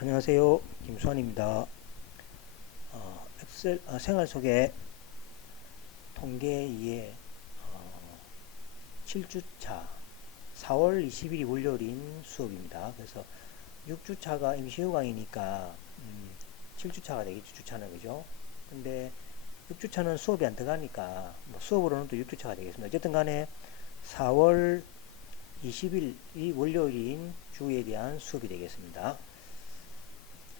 안녕하세요. 김수환입니다. 엑셀 생활 속의 통계 2의 7주차 4월 20일이 월요일인 수업입니다. 그래서 6주차가 임시휴강이니까 7주차가 되겠죠. 주차는 그죠? 근데 6주차는 수업이 안 들어가니까 뭐 수업으로는 또 6주차가 되겠습니다. 어쨌든 간에 4월 20일이 월요일인 주에 대한 수업이 되겠습니다.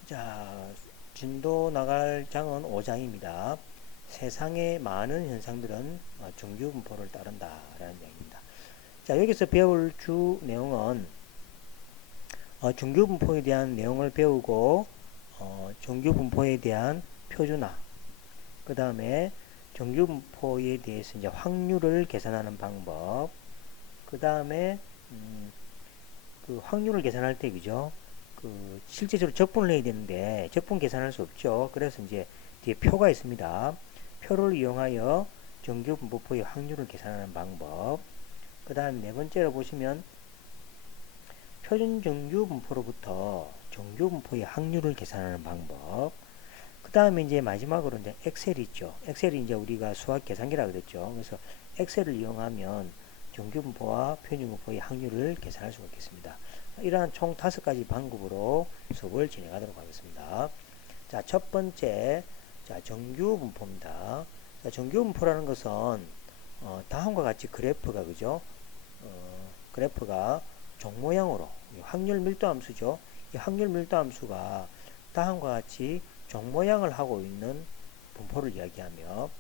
자, 진도 나갈 장은 5장입니다. 세상의 많은 현상들은 정규분포를 따른다라는 이야기입니다. 자, 여기서 배울 주 내용은 정규분포에 대한 내용을 배우고 정규분포에 대한 표준화, 그 다음에 정규분포에 대해서 이제 확률을 계산하는 방법, 그 다음에 그 확률을 계산할 때 그죠? 그 실제적으로 적분을 해야 되는데 적분 계산할 수 없죠. 그래서 이제 뒤에 표가 있습니다. 표를 이용하여 정규분포의 확률을 계산하는 방법. 그 다음 네 번째로 보시면 표준 정규분포로부터 정규분포의 확률을 계산하는 방법. 그 다음에 이제 마지막으로 이제 엑셀이 있죠. 엑셀이 이제 우리가 수학 계산기라고 그랬죠. 그래서 엑셀을 이용하면 정규분포와 표준분포의 확률을 계산할 수가 있겠습니다. 이러한 총 5가지 방법으로 수업을 진행하도록 하겠습니다. 자, 첫 번째, 자, 정규분포입니다. 자, 정규분포라는 것은 다음과 같이 그래프가 그죠? 그래프가 종 모양으로 확률 밀도 함수죠. 이 확률 밀도 함수가 다음과 같이 종 모양을 하고 있는 분포를 이야기하며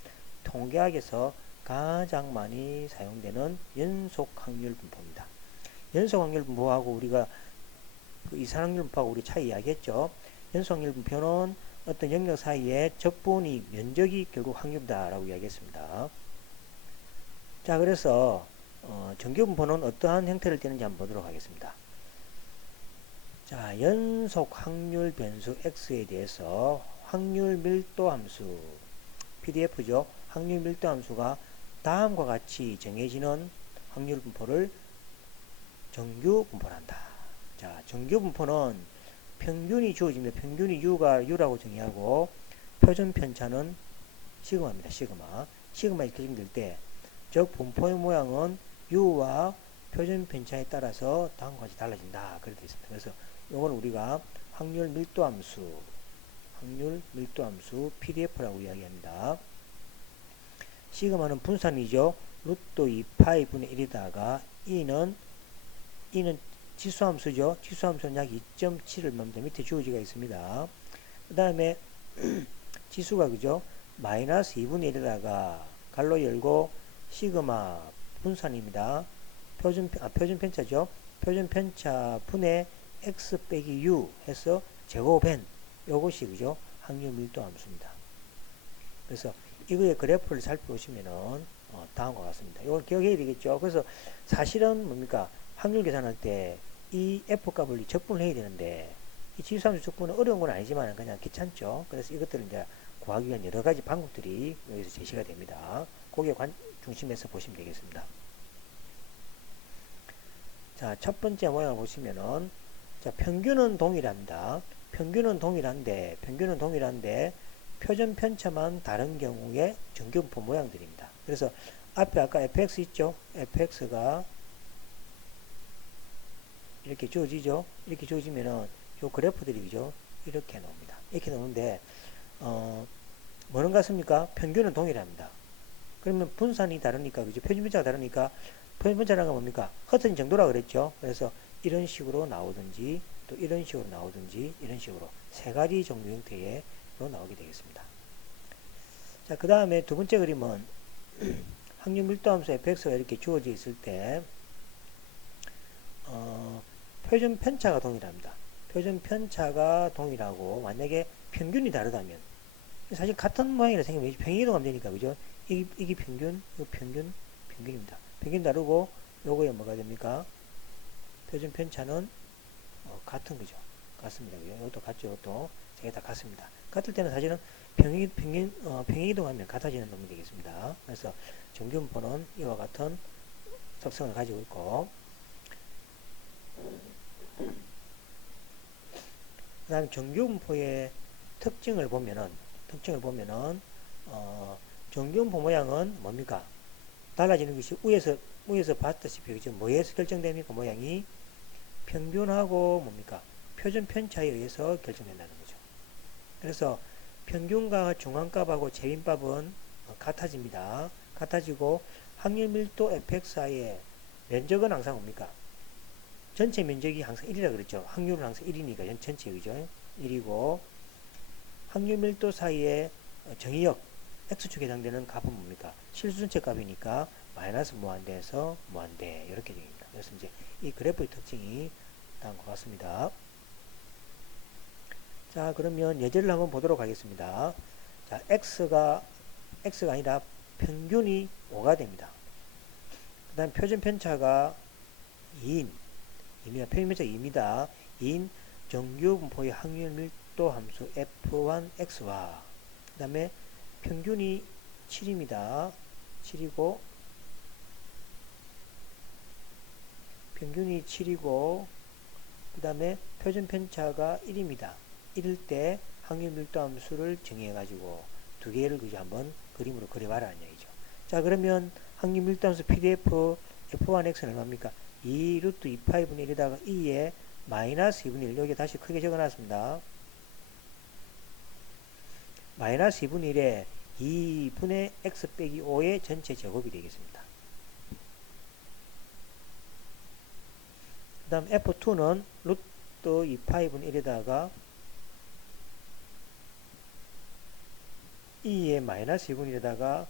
통계학에서 가장 많이 사용되는 연속 확률 분포입니다. 연속 확률 분포하고 우리가 그 이산확률 분포하고 우리 차이 이야기했죠. 연속 확률 분포는 어떤 영역 사이에 적분이 면적이 결국 확률이다라고 이야기했습니다. 자, 그래서 정규 분포는 어떠한 형태를 띠는지 한번 보도록 하겠습니다. 자, 연속 확률 변수 x에 대해서 확률 밀도 함수 PDF죠. 확률 밀도 함수가 다음과 같이 정해지는 확률 분포를 정규 분포란다. 자, 정규 분포는 평균이 주어집니다. 평균이 U라고 정의하고 표준 편차는 시그마입니다. 시그마 이렇게 정의될 때 즉 분포의 모양은 U와 표준 편차에 따라서 다음과 같이 달라진다. 그렇게 되어 있습니다. 그래서 이걸 우리가 확률 밀도 함수 PDF라고 이야기합니다. 시그마는 분산이죠. 루트 2파이 분의 1이다가 E는 지수함수죠. 지수함수는 약 2.7을 멈다 밑에 주어지가 있습니다. 그 다음에 지수가 그죠? 마이너스 2분의 1에다가 갈로 열고 시그마 분산입니다. 표준 편차죠. 표준 편차 분의 x 빼기 u 해서 제곱엔 요것이 그죠? 확률 밀도 함수입니다. 그래서 이거의 그래프를 살펴보시면은 다음과 같습니다. 이걸 기억해야 되겠죠. 그래서 사실은 뭡니까? 확률 계산할 때 이 f 값을 적분을 해야 되는데 이 지수함수 적분은 어려운 건 아니지만 그냥 귀찮죠. 그래서 이것들을 이제 구하기 위한 여러 가지 방법들이 여기서 제시가 됩니다. 거기에 중심에서 보시면 되겠습니다. 자, 첫 번째 모양을 보시면은 자, 평균은 동일합니다. 평균은 동일한데 표준 편차만 다른 경우에 정규분포 모양들입니다. 그래서 앞에 아까 fx 있죠? fx가 이렇게 주어지죠? 이렇게 주어지면은 요 그래프들이 그죠? 이렇게 나옵니다. 이렇게 나오는데 뭐는 같습니까? 평균은 동일합니다. 그러면 분산이 다르니까 그죠? 표준 편차가 다르니까 표준 편차라는 건 뭡니까? 흩어진 정도라 그랬죠? 그래서 이런 식으로 나오든지 또 이런 식으로 나오든지 이런 식으로 세 가지 정도 형태로 나오게 되겠습니다. 자, 그 다음에 두 번째 그림은 확률 밀도 함수 fx가 이렇게 주어져 있을 때 표준 편차가 동일합니다. 표준 편차가 동일하고 만약에 평균이 다르다면 사실 같은 모양이라 생각하면 평행 이동하면 되니까 그죠? 이게 평균, 이거 평균입니다. 평균 다르고 요거에 뭐가 됩니까? 표준 편차는 같은 거죠. 같습니다. 그죠? 이것도 같죠. 이것도 세 개 다 같습니다. 같을 때는 사실은 평행 이동하면 같아지는 놈이 되겠습니다. 그래서 정규분포는 이와 같은 특성을 가지고 있고 그 다음에 정규분포의 특징을 보면은, 정규분포 모양은 뭡니까? 달라지는 것이 위에서 봤다시피, 그죠? 뭐에서 결정됩니까? 모양이 평균하고 뭡니까? 표준 편차에 의해서 결정된다는 거죠. 그래서 평균과 중앙값하고 재빈값은 같아집니다. 같아지고 확률 밀도 fx의 면적은 항상 뭡니까? 전체 면적이 항상 1이라 그랬죠. 확률은 항상 1이니까 전체 그죠? 1이고 확률 밀도 사이에 정의역 x축에 해당되는 값은 뭡니까? 실수 전체 값이니까 마이너스 무한대에서 무한대 이렇게 됩니다. 그래서 이제 이 그래프의 특징이 다음과 같습니다. 자, 그러면 예제를 한번 보도록 하겠습니다. 자, x가 아니라 평균이 5가 됩니다. 그 다음 표준 편차가 2인, 표준 편차가 2입니다. 2인 정규 분포의 확률 밀도 함수 f1x와 그 다음에 평균이 7입니다. 7이고 평균이 7이고 그 다음에 표준 편차가 1입니다. 1일 때 확률 밀도 함수를 정의해 가지고 두 개를 그저 한번 그림으로 그려봐라는 얘기죠. 자, 그러면 확률 밀도 함수 PDF f1x는 얼마입니까? 2 루트 2파이분의 1에다가 2에 마이너스 2분의 1 여기 다시 크게 적어놨습니다. 마이너스 2분의 1에 2분의 x 빼기 5의 전체 제곱이 되겠습니다. 그 다음 F2는 루트 2파이분의 1에다가 2의 마이너스 2분의 1에다가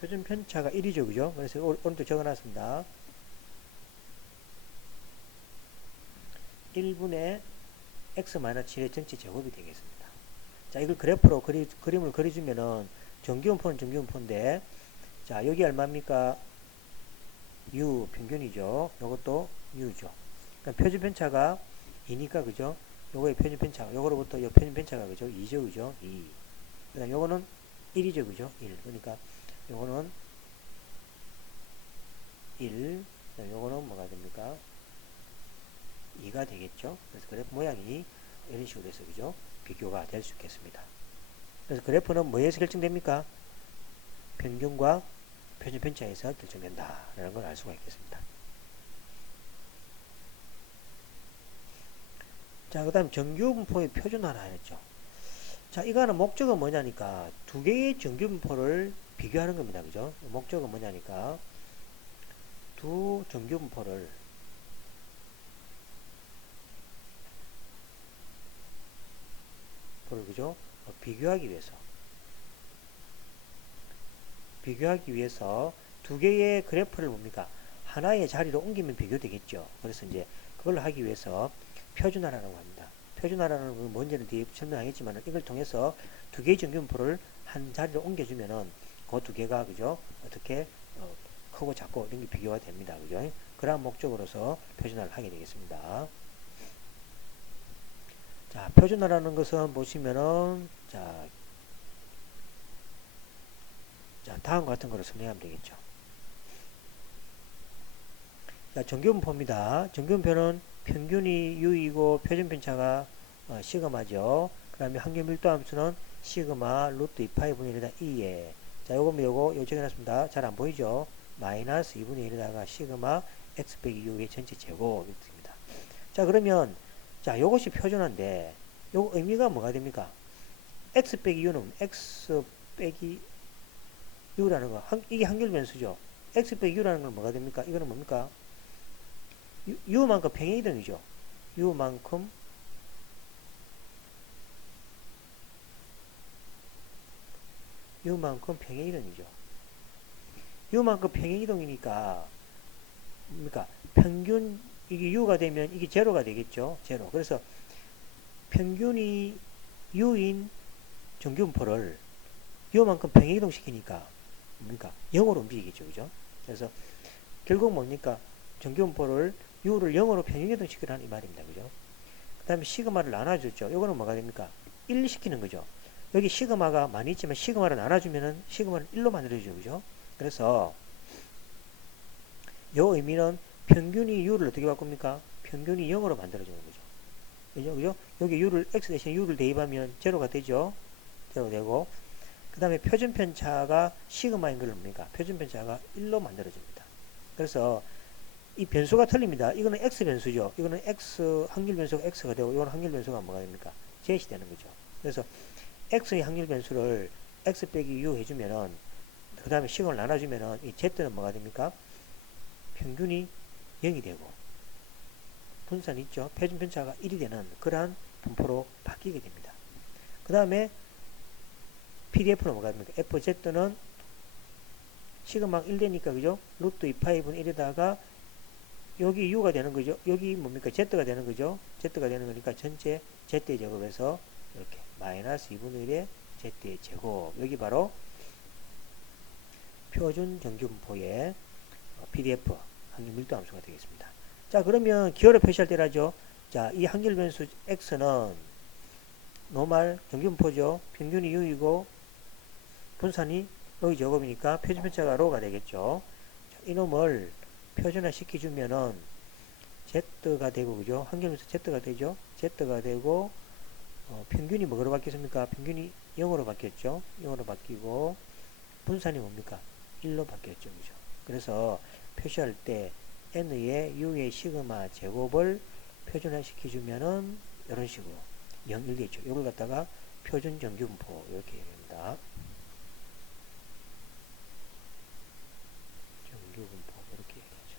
표준 편차가 1이죠. 그죠? 그래서 오른쪽 적어놨습니다. 1분의 x-7의 전체 제곱이 되겠습니다. 자, 이걸 그래프로 그림을 그려주면은 정규분포는 정규분포인데, 자, 여기 얼마입니까? U 평균이죠. 요것도 U죠. 그러니까 표준 편차가 2니까, 그죠? 요거의 표준 편차, 요거로부터 요 표준 편차가, 그죠? 2죠, 그죠? 2. 그 다음 요거는 1이죠, 그죠? 1. 그러니까 요거는 1, 요거는 뭐가 됩니까? 2가 되겠죠. 그래서 그래프 모양이 이런 식으로 해서, 그죠? 비교가 될 수 있겠습니다. 그래서 그래프는 뭐에서 결정됩니까? 평균과 표준 편차에서 결정된다 라는 걸 알 수가 있겠습니다. 자, 그 다음 정규분포의 표준화라 했죠. 자, 이거는 목적은 뭐냐니까 두 개의 정규분포를 비교하는 겁니다. 그죠? 목적은 뭐냐니까 두 정규분포를 그죠? 비교하기 위해서 두 개의 그래프를 뭡니까? 하나의 자리로 옮기면 비교되겠죠. 그래서 이제 그걸 하기 위해서 표준화라고 합니다. 표준화라는 건 뭔지는 뒤에 설명하겠지만 이걸 통해서 두 개의 정규분포를 한 자리로 옮겨주면은 그 두 개가 그죠? 어떻게 크고 작고 이런 게 비교가 됩니다. 그죠? 그러한 목적으로서 표준화를 하게 되겠습니다. 자, 표준화라는 것은 보시면은 자, 다음과 같은 거를 설명하면 되겠죠. 자, 정규분포입니다. 정규분포는 평균이 U이고 표준편차가 시그마죠. 그 다음에 확률 밀도 함수는 시그마 루트 2파이 분의 1에다 2에 자, 요거 적어놨습니다. 잘 안 보이죠? 마이너스 2분의 1에다가 시그마 x 빼기 U의 전체 제곱 이렇게 됩니다. 자, 그러면 자, 요것이 표준화인데 요 의미가 뭐가 됩니까? x 빼기 U는 x 빼기 U라는 거 이게 확률 변수죠. x 빼기 U라는 건 뭐가 됩니까? 이거는 뭡니까? U만큼 평행 이동이죠. U만큼 평행 이동이죠. U만큼 평행 이동이니까 뭡니까? 평균 이게 U가 되면 이게 제로가 되겠죠. 제로. 그래서 평균이 U인 정규분포를 U만큼 평행 이동 시키니까 뭡니까? 0으로 움직이겠죠. 그죠? 그래서 결국 뭡니까? 정규분포를 U를 0으로 평행이동 시키라는 이 말입니다. 그죠? 그 다음에 시그마를 나눠줬죠. 이거는 뭐가 됩니까? 1 시키는 거죠. 여기 시그마가 많이 있지만 시그마를 나눠주면은 시그마를 1로 만들어주죠. 그죠? 그래서 이 의미는 평균이 U를 어떻게 바꿉니까? 평균이 0으로 만들어주는 거죠. 그죠? 여기 u를 x 대신 u를 대입하면 제로가 되죠. 제로 되고 그 다음에 표준 편차가 시그마인 걸 뭡니까? 표준 편차가 1로 만들어집니다. 그래서 이 변수가 틀립니다. 이거는 x 변수죠. 이거는 x 확률 변수가 x가 되고 이거는 확률 변수가 뭐가 됩니까? z이 되는 거죠. 그래서 x의 확률 변수를 x 빼기 u 해주면은 그 다음에 시간을 나눠주면은 이 z는 뭐가 됩니까? 평균이 0이 되고 분산 있죠. 표준 편차가 1이 되는 그러한 분포로 바뀌게 됩니다. 그 다음에 PDF는 뭐가 됩니까? FZ는 시그마 1 되니까 그죠? 루트 2파이분의 1에다가 여기 U가 되는 거죠. 여기 뭡니까? Z가 되는 거죠. Z가 되는 거니까 전체 Z의 제곱에서 이렇게 마이너스 2분의 1의 Z의 제곱. 여기 바로 표준 정규분포의 PDF 확률 밀도 함수가 되겠습니다. 자, 그러면 기호를 표시할 때라죠. 자, 이 확률 변수 X는 노말 정규분포죠. 평균이 U이고 분산이 여기 제곱이니까 표준 편차가 로가 되겠죠. 자, 이놈을 표준화 시켜주면은 Z가 되고, 그죠? 환경에서 Z가 되죠? Z가 되고, 평균이 뭐로 바뀌었습니까? 평균이 0으로 바뀌었죠? 0으로 바뀌고, 분산이 뭡니까? 1로 바뀌었죠. 그죠? 그래서 표시할 때 N의 U의 시그마 제곱을 표준화 시켜주면은 이런 식으로 0, 1 되죠. 이걸 갖다가 표준 정규분포 이렇게 얘기합니다. 정규분포 이렇게 얘기하죠.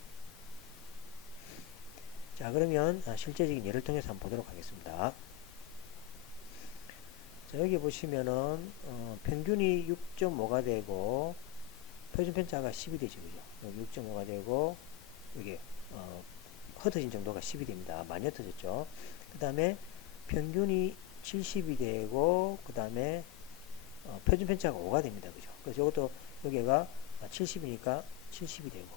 자, 그러면 실제적인 예를 통해서 한번 보도록 하겠습니다. 자, 여기 보시면은 평균이 6.5가 되고 표준 편차가 10이 되죠. 그죠? 6.5가 되고 여기 흩어진 정도가 10이 됩니다. 많이 흩어졌죠. 그 다음에 평균이 70이 되고 그 다음에 표준 편차가 5가 됩니다. 그죠? 그래서 이것도 여기가 70이니까 70이 되고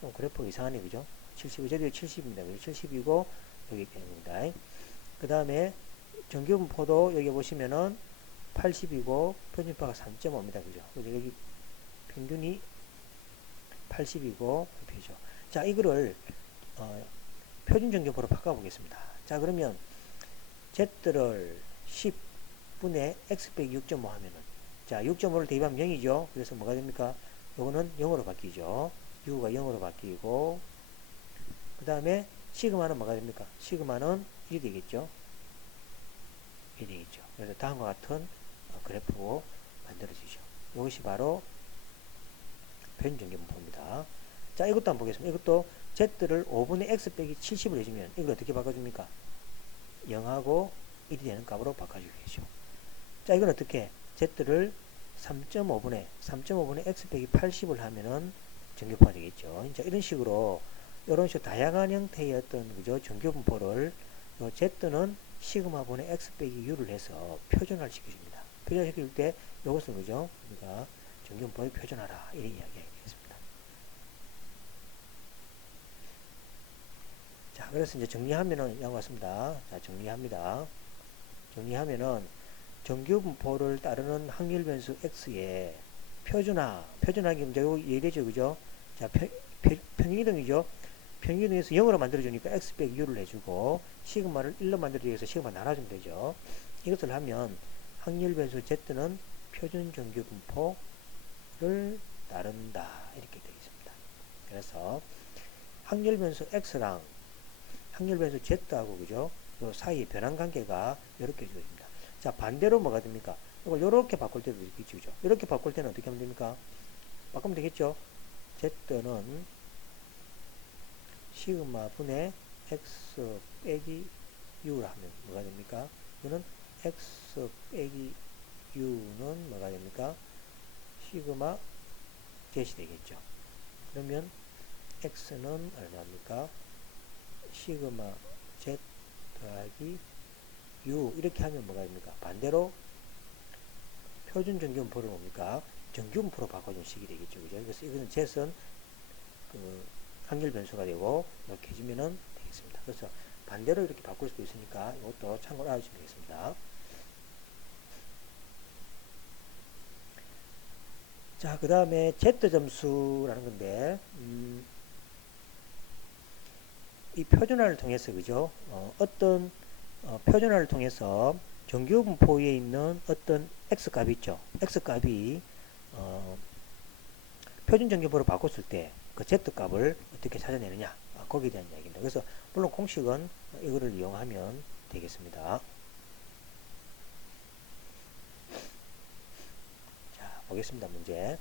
좀 그래프가 이상하네. 그죠? 70, 저기 70입니다. 70이고 여기 됩니다. 그 다음에 정규분포도 여기 보시면은 80이고 표준파가 3.5입니다. 그죠? 그래서 여기 평균이 80이고 표죠. 자, 이거를 표준 정규분포로 바꿔보겠습니다. 자, 그러면 Z를 10분의 x 빼기 6.5 하면은 자, 6.5를 대입하면 0이죠. 그래서 뭐가 됩니까? 요거는 0으로 바뀌죠. U가 0으로 바뀌고 그 다음에 시그마는 뭐가 됩니까? 시그마는 1이 되겠죠. 1이 되겠죠. 그래서 다음과 같은 그래프로 만들어지죠. 이것이 바로 표준 정규분포입니다. 자, 이것도 한번 보겠습니다. 이것도 Z를 5분의 x 빼기 70을 해주면 이걸 어떻게 바꿔줍니까? 0하고 1이 되는 값으로 바꿔주겠죠. 자, 이건 어떻게? Z를 3.5분의 x 빼기 80을 하면은 정규분포가 되겠죠. 자, 이런 식으로 다양한 형태의 어떤 그죠 정규분포를 요 Z는 시그마분의 x 빼기 u를 해서 표준화를 시켜줍니다. 표준화 시킬 때 이것을 그죠? 우리가 정규분포에 표준화라 이런 이야기 하겠습니다. 자, 그래서 이제 정리하면은 이와 같습니다. 자, 정리합니다. 정리하면은 정규분포를 따르는 확률 변수 x에 표준화기 문제 예되죠, 그죠? 자, 평균이동이죠. 평균이동에서 0으로 만들어주니까 x 빼기 u를 해주고 시그마를 1로 만들어주기 위해서 시그마 나눠주면 되죠. 이것을 하면 확률 변수 z는 표준 정규분포를 따른다 이렇게 되어 있습니다. 그래서 확률 변수 x랑 확률 변수 z하고 그죠? 요 사이의 변환 관계가 이렇게 주어집니다. 자, 반대로 뭐가 됩니까? 이걸 이렇게 바꿀 때도 있죠, 그죠? 이렇게 바꿀 때는 어떻게 하면 됩니까? 바꾸면 되겠죠? z는 시그마 분의 x 빼기 u라 하면 뭐가 됩니까? 이거는 x 빼기 u는 뭐가 됩니까? 시그마 z이 되겠죠. 그러면 x는 얼마입니까? 시그마 z 더하기 u 이렇게 하면 뭐가 됩니까? 반대로 표준 정규분포를 뭡니까? 정규분포로 바꿔준 식이 되겠죠. 그죠? 그래서 이거는 z은 그 확률 변수가 되고 이렇게 해주면은 되겠습니다. 그래서 반대로 이렇게 바꿀 수도 있으니까 이것도 참고로 알아주시면 되겠습니다. 자, 그 다음에 z 점수라는 건데 이 표준화를 통해서 그죠? 어떤 표준화를 통해서 정규분포에 있는 어떤 x 값이 있죠. x 값이 표준 정규분포로 바꿨을 때 그 z 값을 어떻게 찾아내느냐, 거기에 대한 이야기입니다. 그래서 물론 공식은 이거를 이용하면 되겠습니다. 자, 보겠습니다. 문제.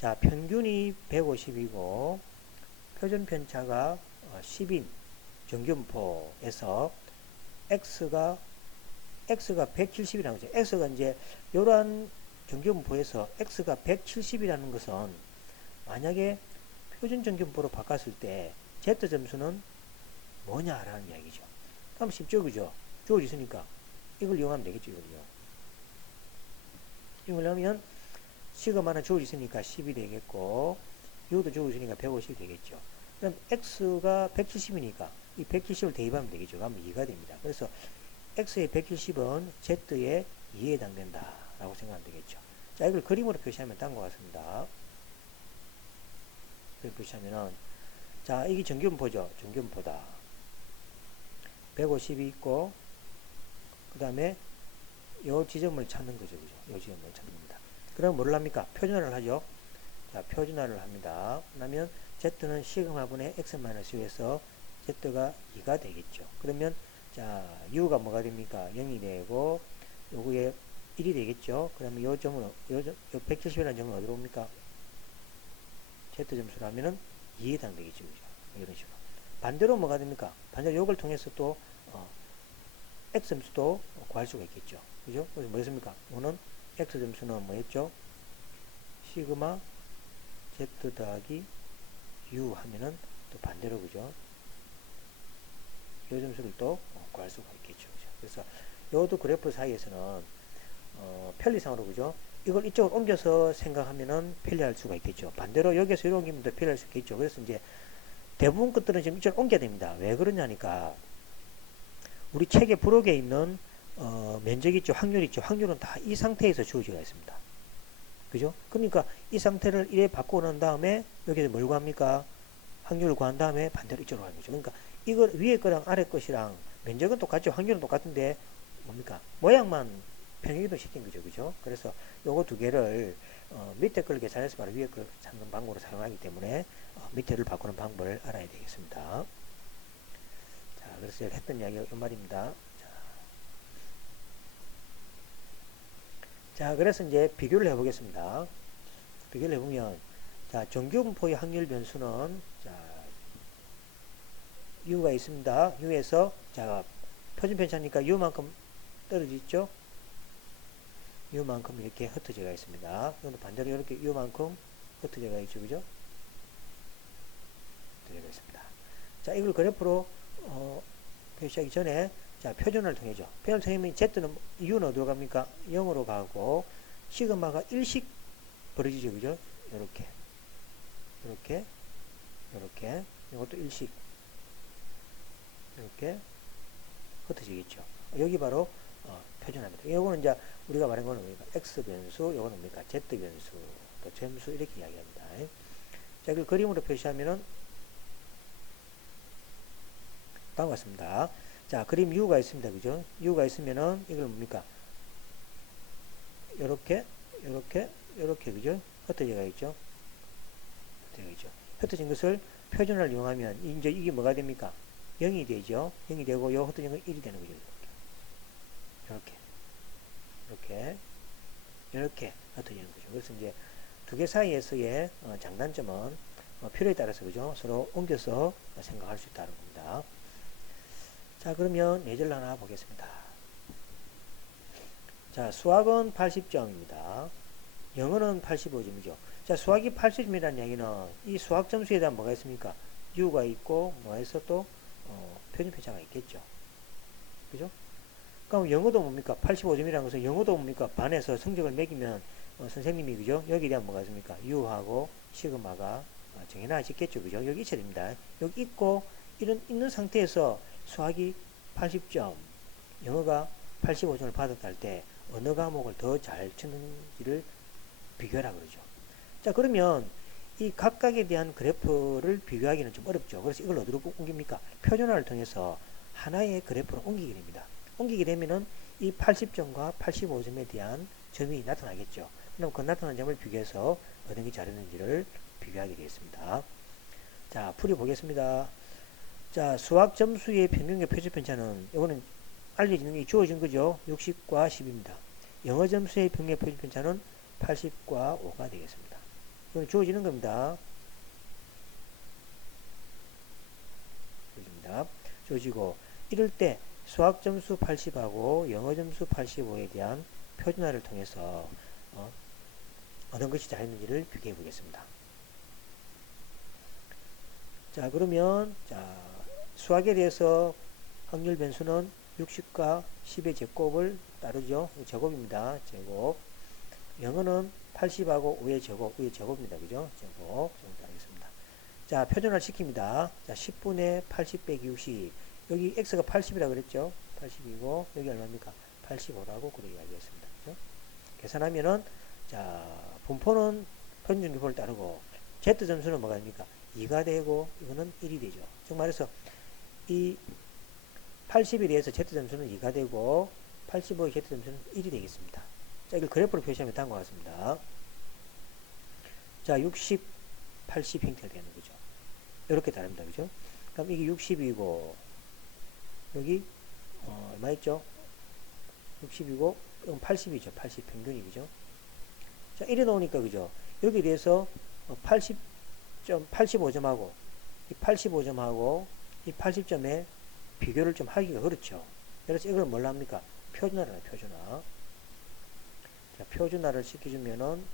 자, 평균이 150이고 표준 편차가 10인 정규분포에서 x가 170이라는 거죠. x가 이제 이러한 정규분포에서 x가 170이라는 것은 만약에 표준 정규분포로 바꿨을 때 z 점수는 뭐냐라는 이야기죠. 그럼 쉽죠, 그죠? 주어져 있으니까 이걸 이용하면 되겠죠, 이걸요. 이걸 하면 시그마는 주어져 있으니까 10이 되겠고 u도 주어져 있으니까 150이 되겠죠. 그럼 x가 170이니까 이 170을 대입하면 되겠죠. 그러면 2가 됩니다. 그래서 x의 170은 z의 2에 해당된다 라고 생각하면 되겠죠. 자, 이걸 그림으로 표시하면 다음과 같습니다. 그림 표시하면은, 자, 이게 정규분포죠. 정규분포다. 150이 있고 그 다음에 요 지점을 찾는 거죠. 그죠? 요 지점을 찾는 겁니다. 그럼 뭐를 합니까? 표준화를 하죠. 자, 표준화를 합니다. 그러면 z는 시그마분의 x-u에서 z가 2가 되겠죠. 그러면 자, u가 뭐가 됩니까? 0이 되고 요거에 1이 되겠죠. 그러면 요 점은 요 170이라는 점은 어디로 옵니까? z 점수로 하면은 2에 해당되겠죠. 그죠? 이런 식으로. 반대로 뭐가 됩니까? 반대로 요걸 통해서 또 x 점수도 구할 수가 있겠죠. 그죠? 그래서 뭐였습니까? 오는 x 점수는 뭐였죠? 시그마 z 더하기 u 하면은 또 반대로 그죠? 요 점수를 또 구할 수가 있겠죠. 그죠? 그래서 요도 그래프 사이에서는 편리상으로 그죠? 이걸 이쪽으로 옮겨서 생각하면은 편리할 수가 있겠죠. 반대로 여기서 이렇게 옮기면 더 편리할 수 있겠죠. 그래서 이제 대부분 것들은 지금 이쪽으로 옮겨야 됩니다. 왜 그러냐니까 우리 책의 부록에 있는 면적 있죠, 확률 있죠. 확률은 다 이 상태에서 주어지가 있습니다. 그죠? 그러니까 이 상태를 이래 바꾸고 난 다음에 여기서 뭘 구합니까? 확률을 구한 다음에 반대로 이쪽으로 가는 거죠. 그러니까 이걸 위에 거랑 아래 것이랑 면적은 똑같죠. 확률은 똑같은데 뭡니까? 모양만 평행이동 시킨 거죠. 그죠? 그래서 요거 두 개를 밑에 걸 계산해서 바로 위에 걸 찾는 방법으로 사용하기 때문에 밑에를 바꾸는 방법을 알아야 되겠습니다. 자, 그래서 제가 했던 이야기가 이 말입니다. 자, 그래서 이제 비교를 해보겠습니다. 비교를 해보면, 자, 정규분포의 확률 변수는, 자, u가 있습니다. u에서, 자, 표준 편차니까 u만큼 떨어지죠? u만큼 이렇게 흩어져가 있습니다. 그런데 반대로 이렇게 u만큼 흩어져가 있죠, 그죠? 흩어져가 있습니다. 자, 이걸 그래프로, 표시하기 전에, 자, 표준화를 통해죠. 표준화를 통해면 Z는, U는 어디로 갑니까? 0으로 가고, 시그마가 1씩 벌어지죠. 그죠? 요렇게. 요렇게. 요렇게. 이것도 1씩. 이렇게. 흩어지겠죠. 여기 바로, 표준화입니다. 요거는 이제, 우리가 말한 거는 뭡니까? X 변수, 요거는 뭡니까? Z 변수, 또 점수, 이렇게 이야기합니다. 자, 이걸 그림으로 표시하면은, 다음과 같습니다. 자, 그림 U가 있습니다. 그죠? U가 있으면은, 이걸 뭡니까? 요렇게, 요렇게, 요렇게, 그죠? 흩어져가 있죠? 흩어져가 있죠. 흩어진 것을 표준화를 이용하면, 이제 이게 뭐가 됩니까? 0이 되죠? 0이 되고, 요 흩어진 건 1이 되는 거죠. 이렇게. 이렇게. 이렇게 흩어지는 거죠. 그래서 이제 두 개 사이에서의 장단점은 필요에 따라서, 그죠? 서로 옮겨서 생각할 수 있다는 겁니다. 자, 그러면 예제를 하나 보겠습니다. 자, 수학은 80점입니다. 영어는 85점이죠. 자, 수학이 80점이라는 얘기는 이 수학 점수에 대한 뭐가 있습니까? U가 있고, 뭐해서 또, 표준 편차가 있겠죠. 그죠? 그럼 영어도 뭡니까? 85점이라는 것은 영어도 뭡니까? 반에서 성적을 매기면, 선생님이, 그죠? 여기에 대한 뭐가 있습니까? U하고 시그마가 정해놔지겠죠. 그죠? 여기 있어야 됩니다. 여기 있고, 있는 상태에서 수학이 80점, 영어가 85점을 받았다 할 때 어느 과목을 더 잘 치는지를 비교하라 그러죠. 자, 그러면 이 각각에 대한 그래프를 비교하기는 좀 어렵죠. 그래서 이걸 어디로 옮깁니까? 표준화를 통해서 하나의 그래프로 옮기게 됩니다. 옮기게 되면은 이 80점과 85점에 대한 점이 나타나겠죠. 그럼 그 나타난 점을 비교해서 어떤 게 잘했는지를 비교하게 되겠습니다. 자, 풀이 보겠습니다. 자, 수학 점수의 평균과 표준 편차는 이거는 알려지는 게 주어진 거죠. 60과 10입니다. 영어 점수의 평균 표준 편차는 80과 5가 되겠습니다. 이건 주어지는 겁니다. 주어집니다. 주어지고 이럴 때 수학 점수 80하고 영어 점수 85에 대한 표준화를 통해서 어떤 것이 잘했는지를 비교해 보겠습니다. 자, 그러면 수학에 대해서 확률 변수는 60과 10의 제곱을 따르죠. 제곱입니다. 제곱. 영어는 80하고 5의 제곱, 5의 제곱입니다. 그죠? 제곱 따르겠습니다. 자, 표준화를 시킵니다. 자, 10분의 80 빼기 60. 여기 x가 80이라고 그랬죠? 80이고, 여기 얼마입니까? 85라고 그렇게 이야기했습니다. 그죠? 계산하면은, 자, 분포는 평균분포를 따르고, z 점수는 뭐가 됩니까? 2가 되고, 이거는 1이 되죠. 즉 말해서, 이 80에 대해서 z 점수는 2가 되고, 85의 z 점수는 1이 되겠습니다. 자, 이걸 그래프로 표시하면 다음과 같습니다. 자, 60, 80 형태가 되는 거죠. 이렇게 다릅니다. 그죠? 그럼 이게 60이고, 여기, 얼마 있죠? 60이고, 이건 80이죠. 80 평균이, 그죠? 자, 이래 놓으니까, 그죠? 여기에 대해서 85점하고, 이 85점하고, 이 80점에 비교를 좀 하기가 그렇죠. 그래서 이걸 뭘 합니까? 표준화를 해요, 표준화. 자, 표준화를 시켜주면은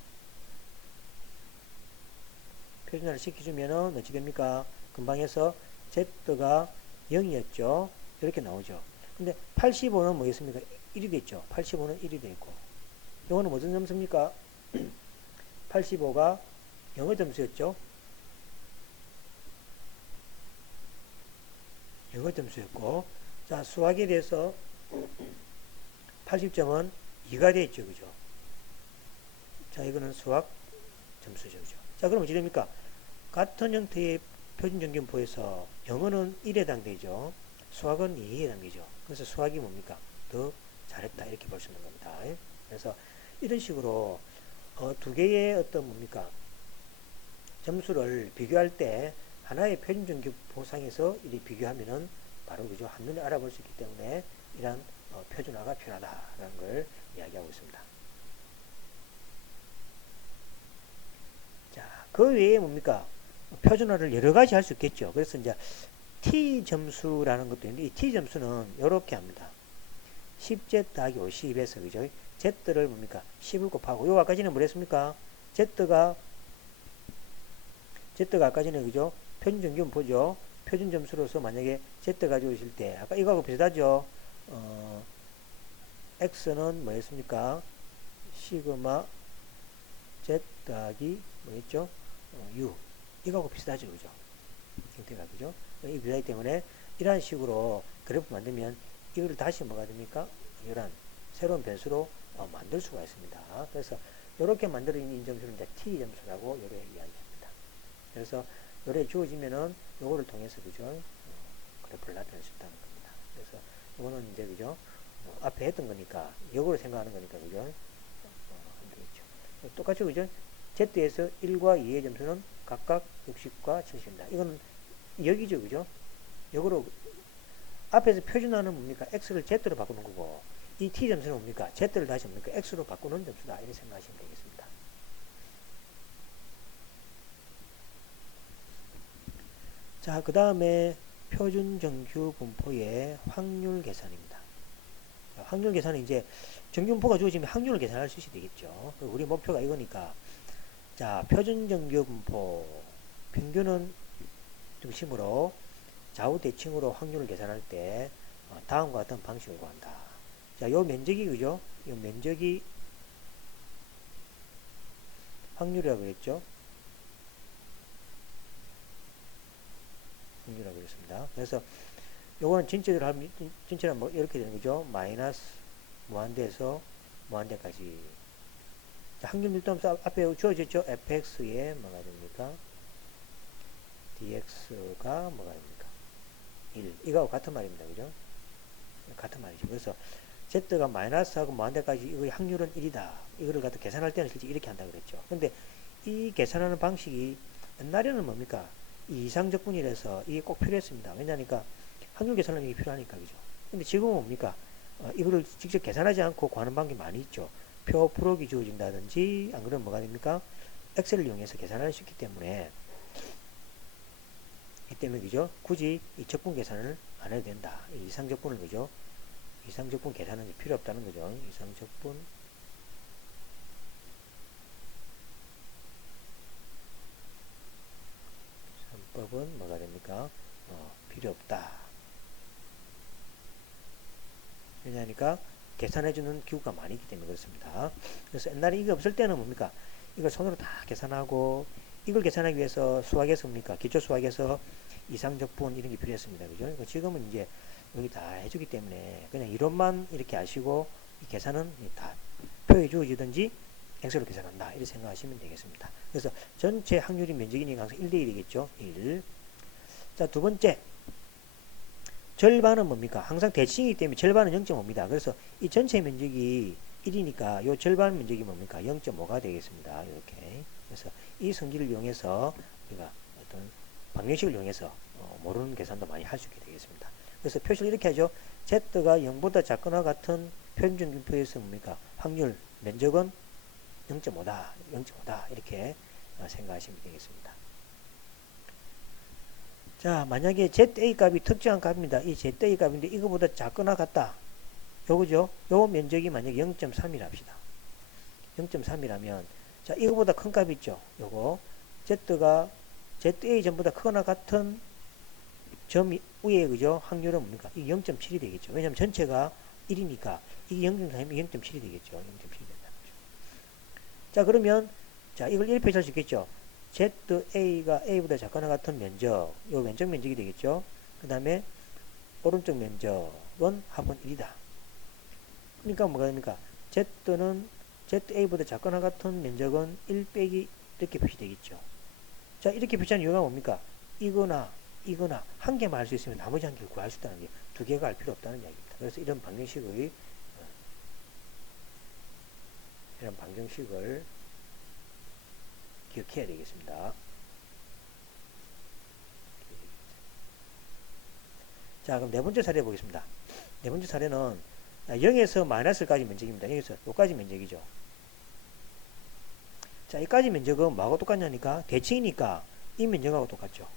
어찌 됩니까? 금방 해서 Z가 0이었죠. 이렇게 나오죠. 근데 85는 뭐겠습니까? 1이 됐죠. 85는 1이 됐고. 이거는 무슨 점수입니까? 85가 영어 점수였죠. 영어 점수였고. 자, 수학에 대해서 80점은 2가 됐죠. 그죠? 자, 이거는 수학 점수죠. 그죠? 자, 그럼 어찌 됩니까? 같은 형태의 표준정균포에서 영어는 1에 해당되죠. 수학은 2에 해당되죠. 그래서 수학이 뭡니까? 더 잘했다. 이렇게 볼 수 있는 겁니다. 그래서 이런 식으로 두 개의 어떤 뭡니까? 점수를 비교할 때 하나의 표준정균포상에서 이렇게 비교하면은 바로 그죠? 한눈에 알아볼 수 있기 때문에 이러한 표준화가 필요하다라는 걸 이야기하고 있습니다. 자, 그 외에 뭡니까? 표준화를 여러 가지 할 수 있겠죠. 그래서 이제 t 점수라는 것도 있는데 이 t 점수는 이렇게 합니다. 10z 더하기 50에서 그죠? z를 뭡니까? 10을 곱하고 요 아까 전에 뭐랬습니까? z가 아까 전에 그죠? 표준 정규분 보죠. 표준 점수로서 만약에 z 가지고 있을 때 아까 이거하고 비슷하죠. x는 뭐였습니까? 시그마 z 더하기 뭐였죠? u 이거하고 비슷하죠. 그죠? 형태가 그죠? 이 비슷하기 때문에 이러한 식으로 그래프 만들면 이걸 다시 뭐가 됩니까? 이런 새로운 변수로 만들 수가 있습니다. 그래서 이렇게 만들어진 점수는 이제 t 점수라고 요래 이야기합니다. 그래서 요래 주어지면은 요거를 통해서 그죠? 그래프를 나타낼 수 있다는 겁니다. 그래서 이거는 이제 그죠? 앞에 했던 거니까 역으로 생각하는 거니까 그죠? 안 되겠죠. 똑같이 그죠? Z에서 1과 2의 점수는 각각 60과 70입니다. 이건 역이죠, 그죠? 역으로 앞에서 표준화는 뭡니까? X를 Z로 바꾸는 거고 이 T 점수는 뭡니까? Z를 다시 뭡니까? X로 바꾸는 점수다. 이렇게 생각하시면 되겠습니다. 자, 그 다음에 표준 정규 분포의 확률 계산입니다. 자, 확률 계산은 이제 정규 분포가 주어지면 확률을 계산할 수 있게 되겠죠. 우리 목표가 이거니까. 자, 표준 정규 분포 평균은 중심으로 좌우 대칭으로 확률을 계산할 때 다음과 같은 방식을 구한다. 자, 요 면적이 그죠? 요 면적이 확률이라고 그랬죠? 확률이라고 그랬습니다. 그래서 요거는 진짜로 하면 진짜로 뭐 이렇게 되는 거죠. 마이너스 무한대에서 무한대까지. 자, 확률 밀도함수 앞에 주어졌죠? fx에 뭐가 됩니까? dx가 뭐가 됩니까? 1. 이거하고 같은 말입니다. 그죠? 같은 말이죠. 그래서 z가 마이너스하고 무한대까지 이거 확률은 1이다. 이거를 갖다 계산할 때는 실제 이렇게 한다 그랬죠. 근데 이 계산하는 방식이 옛날에는 뭡니까? 이 이상적분이라서 이게 꼭 필요했습니다. 왜냐니까 확률 계산하는 게 필요하니까. 그죠? 근데 지금은 뭡니까? 이거를 직접 계산하지 않고 구하는 방법이 많이 있죠. 표 부록이 주어진다든지 안 그러면 뭐가 됩니까? 엑셀을 이용해서 계산할 수 있기 때문에 이 때문에 그죠? 굳이 이 적분 계산을 안 해도 된다. 이 이상적분을 그죠? 이상적분 계산은 필요 없다는 거죠. 이상적분 법은 뭐가 됩니까? 필요 없다. 왜냐하니까 계산해주는 기구가 많이 있기 때문에 그렇습니다. 그래서 옛날에 이게 없을 때는 뭡니까? 이걸 손으로 다 계산하고 이걸 계산하기 위해서 수학에서 뭡니까? 기초 수학에서 이상적분 이런 게 필요했습니다. 그죠? 지금은 이제 여기 다 해주기 때문에 그냥 이론만 이렇게 아시고 이 계산은 다 표에 주어지든지 엑셀로 계산한다. 이렇게 생각하시면 되겠습니다. 그래서 전체 확률이 면적이니까 항상 1대1이겠죠. 1. 자, 두 번째. 절반은 뭡니까? 항상 대칭이기 때문에 절반은 0.5입니다. 그래서 이 전체 면적이 1이니까 이 절반 면적이 뭡니까? 0.5가 되겠습니다. 이렇게. 그래서 이 성질을 이용해서 우리가 어떤 방정식을 이용해서 모르는 계산도 많이 할 수 있게 되겠습니다. 그래서 표시를 이렇게 하죠. Z가 0보다 작거나 같은 표준균표에서 뭡니까? 확률, 면적은 0.5다. 0.5다. 이렇게 생각하시면 되겠습니다. 자, 만약에 ZA 값이 특정한 값입니다. 이 ZA 값인데 이거보다 작거나 같다. 요거죠? 요 면적이 만약에 0.3이라 합시다. 0.3이라면 자, 이거보다 큰 값 있죠? 요거 Z가 ZA 전보다 크거나 같은 점 위에 그죠? 확률은 뭡니까? 이게 0.7이 되겠죠. 왜냐면 전체가 1이니까 이게 0.3이면 0.7이 되겠죠. 0.7이 된다. 자, 그러면 자, 이걸 이렇게 표시할 수 있겠죠. ZA가 A보다 작거나 같은 면적, 요 왼쪽 면적이 되겠죠. 그 다음에 오른쪽 면적은 합은 1이다. 그러니까 뭐가 됩니까? Z는 ZA보다 작거나 같은 면적은 1 빼기 이렇게 표시되겠죠. 자, 이렇게 표시하는 이유가 뭡니까? 이거나 한 개만 알 수 있으면 나머지 한 개를 구할 수 있다는 게 두 개가 알 필요 없다는 이야기입니다. 그래서 이런 방정식을 기억해야 되겠습니다. 자, 그럼 네 번째 사례 보겠습니다. 네 번째 사례는 0에서 마이너스까지 면적입니다. 여기서 여기까지 면적이죠. 자, 이까지 면적은 뭐하고 똑같냐니까 대칭이니까 이 면적하고 똑같죠.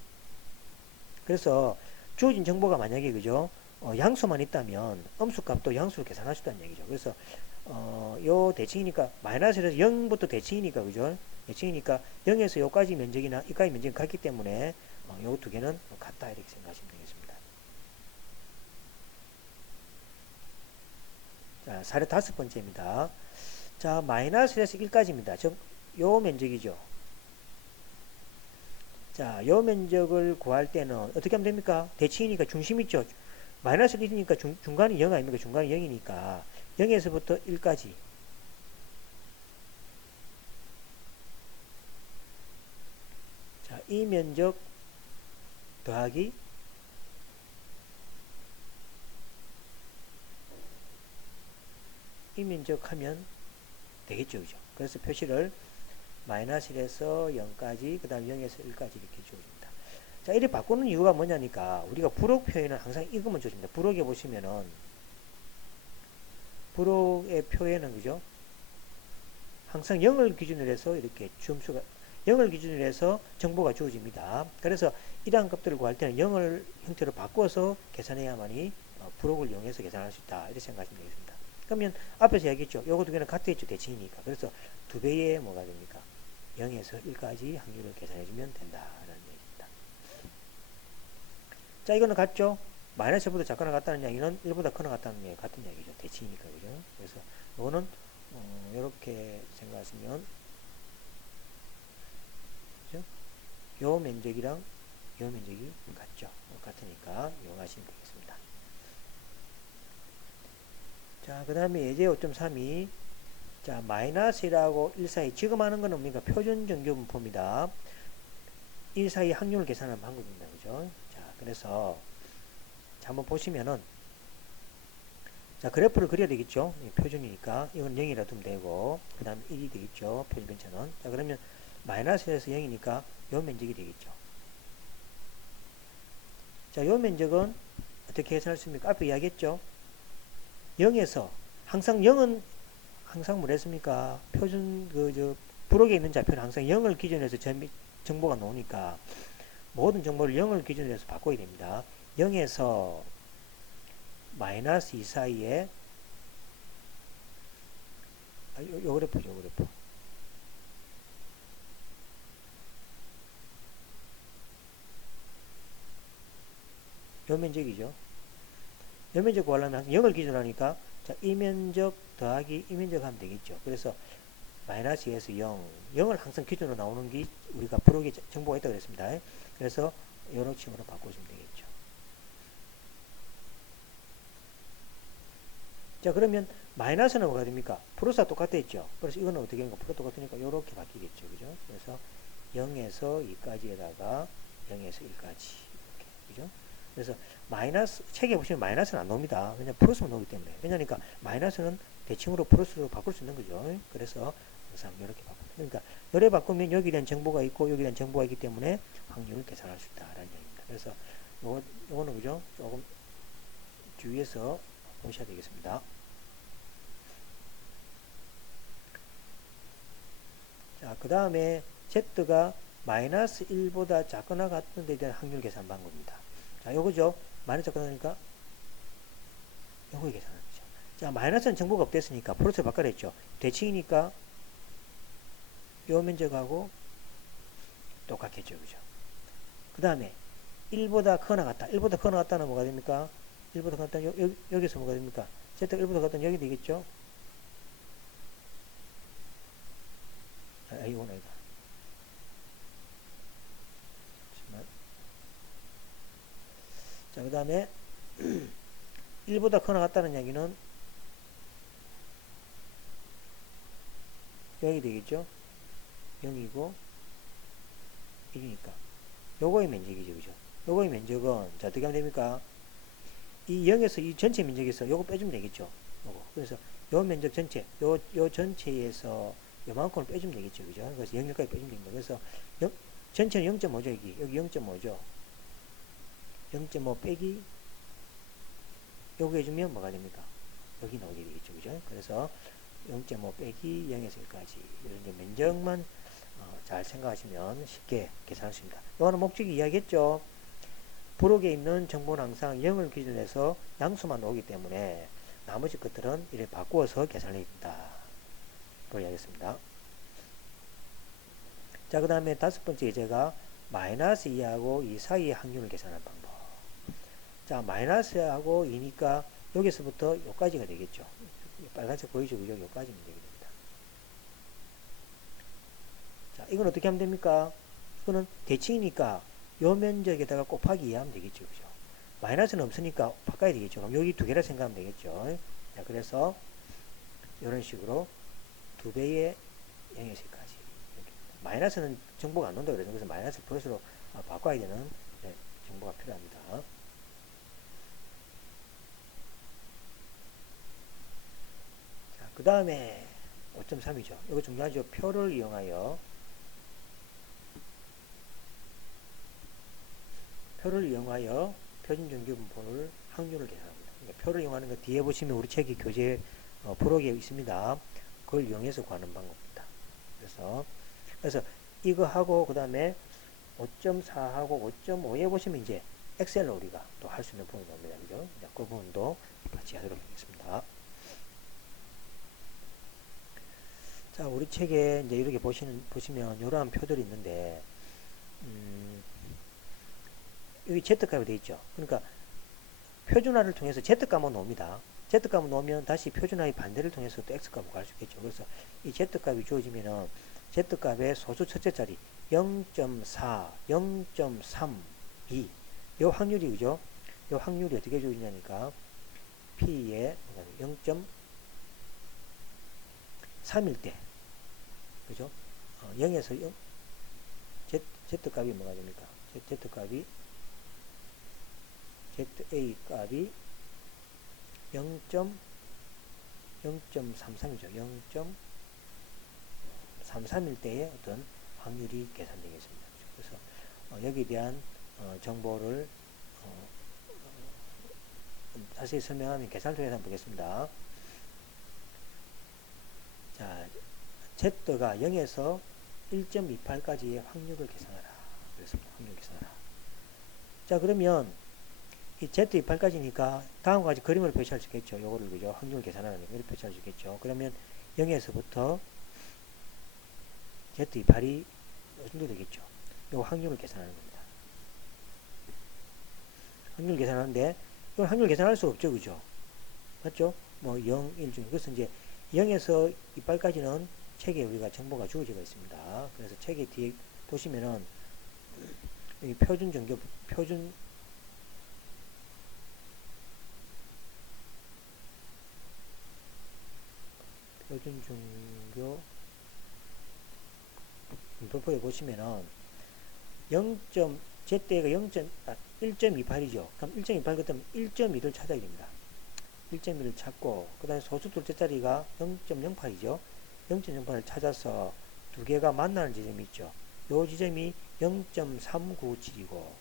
그래서 주어진 정보가 만약에 그죠? 양수만 있다면 음수값도 양수로 계산할 수 있다는 얘기죠. 그래서 요 대칭이니까 마이너스에서 0부터 대칭이니까 그죠? 대칭이니까 0에서 요까지 면적이나 이까지 면적이 같기 때문에 요 두 개는 같다 이렇게 생각하시면 되겠습니다. 자, 사례 다섯 번째입니다. 자, 마이너스에서 1까지입니다. 즉, 요 면적이죠. 자, 요 면적을 구할 때는 어떻게 하면 됩니까? 대칭이니까 중심 있죠. 마이너스 1이니까 중간이 0 아닙니까? 중간이 0이니까 0에서부터 1까지. 자, 이 면적 더하기 이 면적 하면 되겠죠. 그죠? 그래서 표시를 마이너스 1에서 0까지, 그 다음 0에서 1까지 이렇게 주어집니다. 자, 이렇게 바꾸는 이유가 뭐냐니까, 우리가 부록 표현은 항상 이것만 주어집니다. 부록에 보시면은, 부록의 표현은, 그죠? 항상 0을 기준으로 해서 이렇게 점수가, 0을 기준으로 해서 정보가 주어집니다. 그래서 이러한 값들을 구할 때는 0을 형태로 바꿔서 계산해야만이 부록을 이용해서 계산할 수 있다. 이렇게 생각하시면 되겠습니다. 그러면 앞에서 얘기했죠. 요거 두 개는 같겠죠. 대칭이니까. 그래서 두 배의 뭐가 됩니까? 0에서 1까지 확률을 계산해주면 된다라는 얘기입니다. 자, 이거는 같죠? 마이너스 1보다 작거나 같다는 이야기는 1보다 크거나 같다는 얘기 같은 얘기죠. 대칭이니까, 그죠? 그래서 이거는 이렇게 생각하시면, 그죠? 요 면적이랑 요 면적이 같죠? 같으니까 이용하시면 되겠습니다. 자, 그 다음에 예제 5.3이 자, 마이너스 1하고 1 사이 지금 하는 거는 뭡니까? 표준 정규 분포입니다. 1 사이 확률을 계산하는 방법입니다. 그죠? 자, 그래서 자, 한번 보시면은 자, 그래프를 그려야 되겠죠? 표준이니까 이건 0이라 두면 되고 그 다음에 1이 되겠죠? 표준 근처는. 자, 그러면 마이너스 1에서 0이니까 요 면적이 되겠죠. 자, 요 면적은 어떻게 계산할 수 있습니까? 앞에 이야기했죠? 0에서 항상 0은 항상 뭐랬습니까? 표준 부록에 있는 좌표는 항상 0을 기준으로 해서 정보가 나오니까 모든 정보를 0을 기준으로 해서 바꿔야 됩니다. 0에서 마이너스 2 사이에 요 그래프죠, 요 그래프. 요 면적이죠. 요 면적 구하려면 0을 기준으로 하니까 자, 이 면적 더하기 이 면적 하면 되겠죠. 그래서 마이너스 2에서 0을 항상 기준으로 나오는 게 우리가 부록에 정보가 있다고 그랬습니다. 그래서 요런 식으로 바꿔주면 되겠죠. 자, 그러면 마이너스는 뭐가 됩니까? 플러스가 똑같다 했죠. 그래서 이거는 어떻게 하는가? 플러스 똑같으니까 요렇게 바뀌겠죠. 그죠? 그래서 0에서 2까지에다가 0에서 1까지. 이렇게. 그죠? 그래서 마이너스, 책에 보시면 마이너스는 안 나옵니다. 그냥 플러스만 나오기 때문에. 왜냐니까 마이너스는 대칭으로 플러스로 바꿀 수 있는 거죠. 그래서 항상 이렇게 바꿉니다. 그러니까 요래 바꾸면 여기에 대한 정보가 있고 여기에 대한 정보가 있기 때문에 확률을 계산할 수 있다라는 얘기입니다. 그래서 요거는 그죠? 조금 주의해서 보셔야 되겠습니다. 자, 그 다음에 Z가 마이너스 1보다 작거나 같은 데 대한 확률 계산 방법입니다. 자, 요거죠. 마이너스 작거나 하니까 요거 계산하는 거죠. 자, 마이너스는 정보가 없댔으니까 플러스를 바꿔냈죠. 대칭이니까 요 면적하고 똑같겠죠. 그죠? 그 다음에 1보다 크거나 같다. 1보다 크거나 같다는 뭐가 됩니까? 1보다 같다 여기서 뭐가 됩니까? Z가 1보다 같다는 여기 되겠죠? 이건 아니다. 자, 그 다음에 1보다 크거나 같다는 이야기는 여기 되겠죠? 0이고 1이니까 요거의 면적이죠. 그죠? 요거의 면적은 자, 어떻게 하면 됩니까? 이 0에서 이 전체 면적에서 요거 빼주면 되겠죠. 요거. 그래서 요 면적 전체 요 전체에서 요만큼을 빼주면 되겠죠. 그죠? 그래서 0까지 빼주면 됩니다. 그래서 전체는 0.5죠. 여기 0.5죠. 0.5 빼기 요거 해주면 뭐가 됩니까? 여기 나오게 되겠죠. 그죠? 그래서 0.5 빼기 0에서 1까지 이런 면적만 잘 생각하시면 쉽게 계산할 수 있습니다. 이거는 목적이 이야기했죠. 부록에 있는 정보는 항상 0을 기준으로 해서 양수만 나오기 때문에 나머지 것들은 이렇게 바꾸어서 계산을 해야 된다. 그걸 이야기했습니다. 자, 그 다음에 다섯 번째 예제가 마이너스 2하고 2 사이의 확률을 계산하는 방법. 자, 마이너스하고 2니까 여기서부터 여기까지가 되겠죠. 빨간색 보이죠? 그죠? 여기까지는 되게 됩니다. 자, 이건 어떻게 하면 됩니까? 이거는 대칭이니까 요 면적에다가 곱하기 2 하면 되겠죠. 그죠? 마이너스는 없으니까 바꿔야 되겠죠. 그럼 여기 두 개라 생각하면 되겠죠. 자, 그래서 이런 식으로 2배의 0에서 1까지. 마이너스는 정보가 안 나온다 그래서 그래서 마이너스 플러스로 바꿔야 되는 정보가 필요합니다. 자, 그 다음에 5.3이죠. 이거 중요하죠. 표를 이용하여 표준 정규 분포를 확률을 계산합니다. 그러니까 표를 이용하는 거 뒤에 보시면 우리 책이 교재 부록에 있습니다. 그걸 이용해서 구하는 방법입니다. 그래서 이거 하고 그 다음에 5.4하고 5.5에 보시면 이제 엑셀로 우리가 또 할 수 있는 부분이 나옵니다. 그죠? 그 부분도 같이 하도록 하겠습니다. 자, 우리 책에 이제 이렇게 보시면 이러한 표들이 있는데, 여기 Z값이 되어 있죠. 그러니까 표준화를 통해서 Z값만 나옵니다. Z값을 넣으면 다시 표준화의 반대를 통해서 또 X값을 구할 수 있겠죠. 그래서 이 Z값이 주어지면은 Z값의 소수 첫째 자리 0.4, 0.32 요 확률이 그죠? 요 확률이 어떻게 주어지냐니까 P에 0.32 3일 때, 그죠? 0에서 0, Z값이 뭐가 됩니까? Z값이, ZA 값이 0.33이죠. 0.33일 때의 어떤 확률이 계산되겠습니다. 그래서 여기에 대한 정보를 자세히 설명하면 계산을 통해서 한번 보겠습니다. 자, Z가 0에서 1.28까지의 확률을 계산하라. 그렇습니다. 확률 계산하라. 자, 그러면 이 Z28까지니까 다음과 같이 그림을 표시할 수 있겠죠. 요거를, 그죠? 확률을 계산하는 이렇게 표시할 수 있겠죠. 그러면 0에서부터 Z28이 이 정도 되겠죠. 요 확률을 계산하는 겁니다. 확률 계산하는데, 이건 확률 계산할 수 없죠. 그죠? 맞죠? 뭐 0, 1 중에. 그래서 이제 0에서 28까지는 책에 우리가 정보가 주어지고 있습니다. 그래서 책에 뒤에 보시면은 여기 표준 종교, 표준 종교 분포에 보시면은 0. Z가 1.28이죠. 그럼 1.28 그때면 1.2를 찾아야 됩니다. 1.2를 찾고 그 다음에 소수 둘째 자리가 0.08이죠. 0.08을 찾아서 두 개가 만나는 지점이 있죠. 요 지점이 0.397이고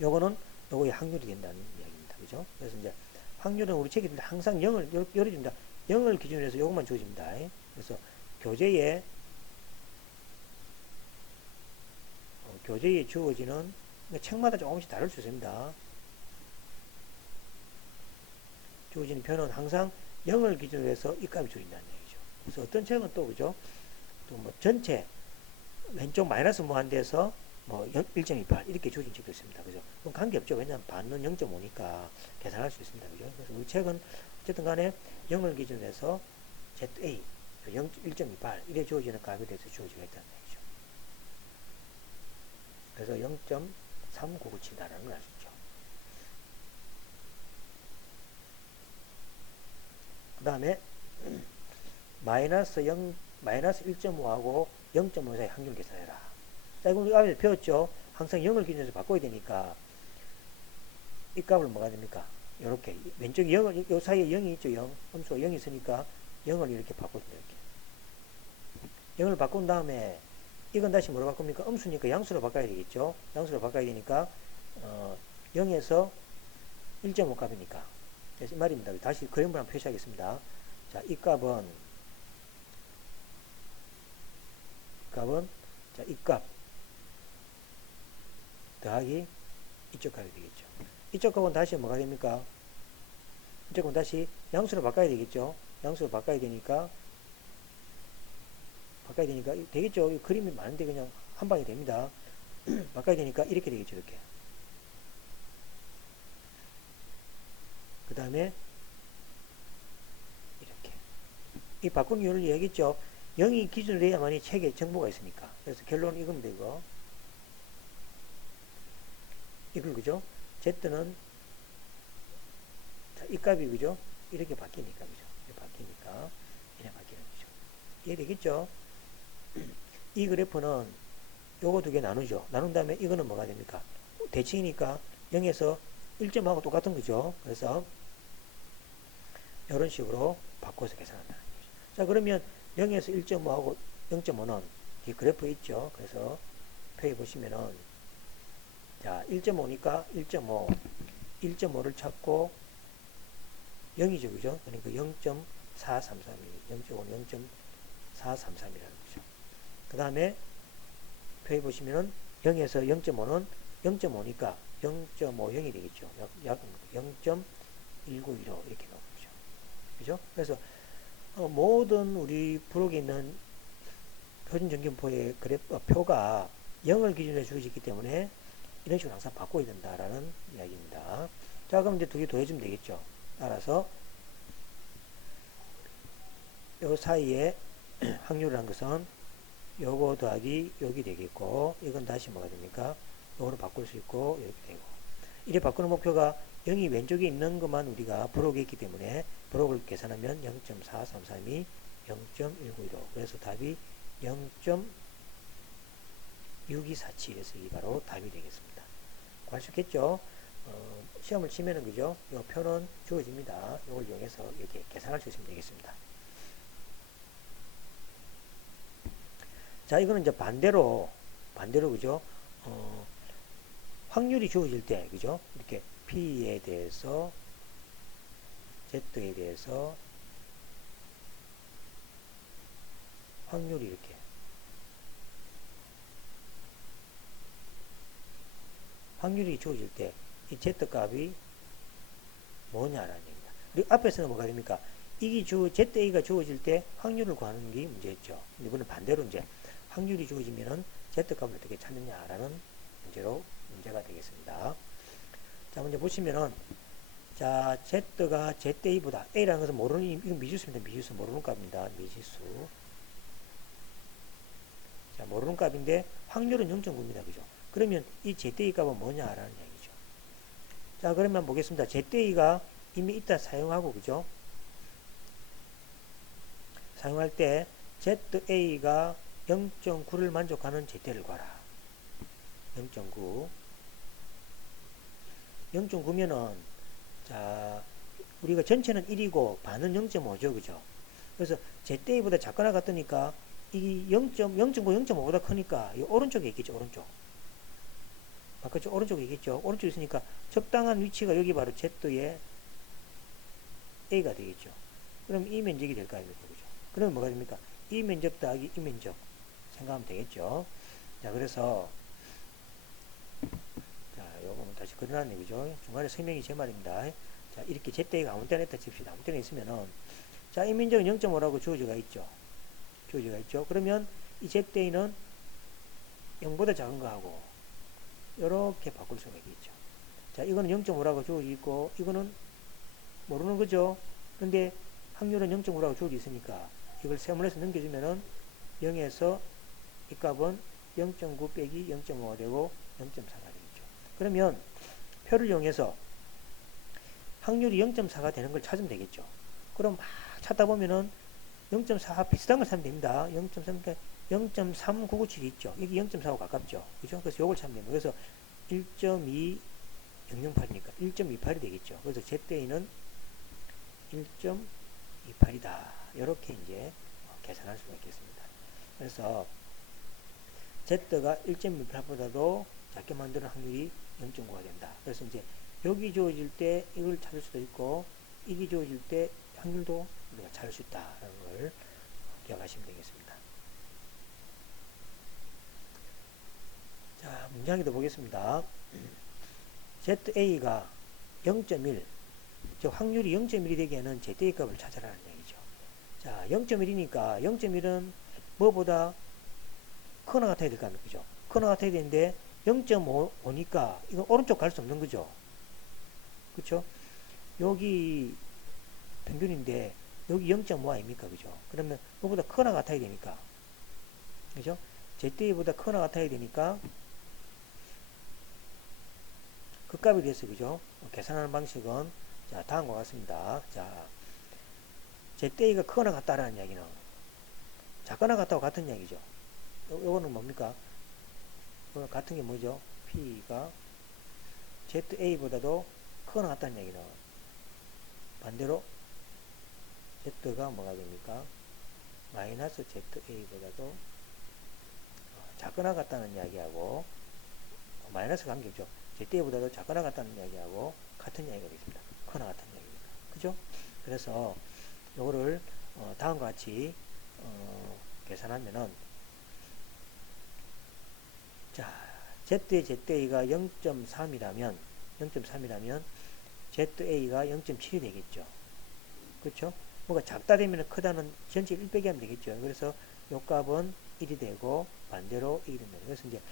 요거는 요거의 확률이 된다는 이야기입니다. 그죠? 그래서 이제 확률은 우리 책에 항상 0을 열어줍니다. 0을 기준으로 해서 요것만 주어집니다. 그래서 교재에 주어지는 책마다 조금씩 다를 수 있습니다. 주어지는 표는 항상 0을 기준으로 해서 이 값이 주어진다는 얘기죠. 그래서 어떤 책은 또, 그죠? 또 뭐 전체 왼쪽 마이너스 무한대에서 뭐 1.28 이렇게 주어진 책도 있습니다. 그죠? 그건 관계없죠. 왜냐하면 반은 0.5니까 계산할 수 있습니다. 그죠? 그래서 우리 책은 어쨌든 간에 0을 기준으로 해서 ZA 1.28 이래 주어지는 값에 대해서 주어지고 있다는 얘기죠. 그래서 0.3997이라는 걸 알 수 있죠. 그 다음에 마이너스 1.5하고 0.5 사이 확률 계산해라. 자, 이거 우리 앞에서 배웠죠? 항상 0을 기준으로 해서 바꿔야 되니까 이 값을 뭐가 됩니까? 이렇게 왼쪽에 0을, 요 사이에 0이 있죠. 0. 함수가 0이 있으니까 0을 이렇게 바꿔줍니다. 이렇게 0을 바꾼 다음에 이건 다시 뭐로 바꿉니까? 음수니까 양수로 바꿔야 되겠죠. 양수로 바꿔야 되니까 0에서 1.5 값이니까. 그래서 이 말입니다. 다시 그림을 한번 표시하겠습니다. 자, 이 값은 자, 이 값 더하기 이쪽 값이 되겠죠. 이쪽 값은 다시 뭐가 됩니까? 이쪽 값은 다시 양수로 바꿔야 되겠죠. 양수로 바꿔야 되니까 되겠죠. 그림이 많은데 그냥 한 방에 됩니다. 바꿔야 되니까 이렇게 되겠죠. 이렇게. 그 다음에 이렇게. 이 바꾸는 이유를 얘기했죠. 0이 기준으로 해야만이 책에 정보가 있으니까. 그래서 결론은 이겁니다. 이걸 그죠? Z는 자, 이 값이 그죠? 이렇게 바뀌니까 그죠? 이렇게 바뀌니까 이렇게 바뀌는 거죠. 이해되겠죠? 이 그래프는 요거 두 개 나누죠. 나눈 다음에 이거는 뭐가 됩니까? 대칭이니까 0에서 1점하고 똑같은 거죠. 그래서 이런 식으로 바꿔서 계산한다는 거죠. 자, 그러면 0에서 1.5하고 0.5는 이 그래프에 있죠. 그래서 표에 보시면은 자, 1.5니까 1.5를 찾고 0이죠. 그죠? 그러니까 0.433이 0.5는 0.433이라는 거죠. 그 다음에 표에 보시면은 0에서 0.5는 0.5니까 0.50이 되겠죠. 약 0.1915 이렇게 나오는 거죠. 그죠? 그래서 모든 우리 블록에 있는 표준정견포의 표가 0을 기준으로 해 주어지기 때문에 이런 식으로 항상 바꿔야 된다라는 이야기입니다. 자, 그럼 이제 두 개 더해주면 되겠죠. 따라서 요 사이에 확률을 한 것은 요거 더하기 여기 되겠고, 이건 다시 뭐가 됩니까? 요거로 바꿀 수 있고 이렇게 되고, 이래 바꾸는 목표가 0이 왼쪽에 있는 것만 우리가 부록에 있기 때문에 부록을 계산하면 0.4332, 0.1915. 그래서 답이 0.6247. 그래서 이 바로 답이 되겠습니다. 구할 수 있겠죠? 시험을 치면은 그죠? 이 표는 주어집니다. 이걸 이용해서 이렇게 계산할 수 있으면 되겠습니다. 자, 이거는 이제 반대로 그죠? 확률이 주어질 때, 그죠? 이렇게 P에 대해서, Z에 대해서, 확률이 이렇게. 확률이 주어질 때, 이 Z값이 뭐냐라는 얘기입니다. 그리고 앞에서는 뭐가 됩니까? ZA가 주어질 때 확률을 구하는 게 문제였죠. 이번엔 반대로 이제 확률이 주어지면은 Z값을 어떻게 찾느냐라는 문제가 되겠습니다. 자, 먼저 보시면은, 자, Z가 ZA보다, A라는 것은 모르는, 이건 미지수입니다. 미지수, 모르는 값입니다. 미지수. 자, 모르는 값인데, 확률은 0.9입니다. 그죠? 그러면 이 ZA 값은 뭐냐라는 얘기죠. 자, 그러면 보겠습니다. ZA가 이미 이따 사용하고, 그죠? 사용할 때, ZA가 0.9를 만족하는 ZA를 구하라. 0.9. 0.9면은, 자, 우리가 전체는 1이고 반은 0.5죠. 그죠? 그래서 ZA보다 작거나 같으니까 이 0.9, 0.5보다 크니까 이 오른쪽에 있겠죠. 오른쪽. 바깥쪽 오른쪽에 있겠죠. 오른쪽에 있으니까 적당한 위치가 여기 바로 Z의 A가 되겠죠. 그럼 이 면적이 될 거 아닙니까? 그죠? 그러면 뭐가 됩니까? 이 면적 더하기 이 면적 생각하면 되겠죠. 자, 그래서 자, 요거는 다시 그려놨네. 그죠? 중간에 설명이 제 말입니다. 자, 이렇게 ZA가 아무 때나 있다 칩시다. 아무 때나 있으면은, 자, 이 면적은 0.5라고 주어져가 있죠. 주어져가 있죠. 그러면 이 ZA는 0보다 작은 거하고, 이렇게 바꿀 수가 있겠죠. 자, 이거는 0.5라고 주어져 있고, 이거는 모르는 거죠. 근데 확률은 0.5라고 주어져 있으니까, 이걸 세분해서 넘겨주면은, 0에서 이 값은 0.9 빼기 0.5가 되고, 0.4가 되겠죠. 그러면, 표를 이용해서 확률이 0.4가 되는 걸 찾으면 되겠죠. 그럼 막 찾다 보면은 0.4 비슷한 걸 찾으면 됩니다. 0.3, 0.3997이 있죠. 여기 0.4하고 가깝죠. 그죠? 그래서 요걸 찾으면 됩니다. 그래서 1.2008이니까 1.28이 되겠죠. 그래서 ZA는 1.28이다. 이렇게 이제 계산할 수가 있겠습니다. 그래서 Z가 1.28보다도 작게 만드는 확률이 0.9가 된다. 그래서 이제 여기 주어질 때 이걸 찾을 수도 있고, 이게 주어질 때 확률도 우리가 찾을 수 있다는 걸 기억하시면 되겠습니다. 자, 문장에도 보겠습니다. ZA가 0.1, 즉 확률이 0.1이 되기에는 ZA 값을 찾아라는 얘기죠. 자, 0.1이니까 0.1은 뭐보다 크거나 같아야 될 거 아닙니까? 그죠? 크거나 같아야 되는데 0.5니까 이건 오른쪽 갈 수 없는 거죠. 그쵸? 여기 평균인데 여기 0.5 아닙니까? 그죠? 그러면 그거보다 크거나 같아야 되니까. 그죠? ZA보다 크거나 같아야 되니까 그 값에 대해서 그죠? 계산하는 방식은 자, 다음과 같습니다. 자, ZA가 크거나 같다라는 이야기는 작거나 같다고 같은 이야기죠. 요거는 뭡니까? 같은 게 뭐죠? P가 ZA보다도 크거나 같다는 얘기는 반대로 Z가 뭐가 됩니까? 마이너스 ZA보다도 작거나 같다는 이야기하고 마이너스 관계죠. ZA보다도 작거나 같다는 이야기하고 같은 이야기가 되겠습니다. 크거나 같다는 이야기입니다. 그죠? 그래서 요거를 다음과 같이 계산하면은 자, Z의 ZA가 0.3이라면 ZA가 0.7이 되겠죠. 그렇죠? 뭐가 작다 되면 크다는 전체 1 빼기 하면 되겠죠. 그래서 요 값은 1이 되고 반대로 1이 됩니다. 그래서 이제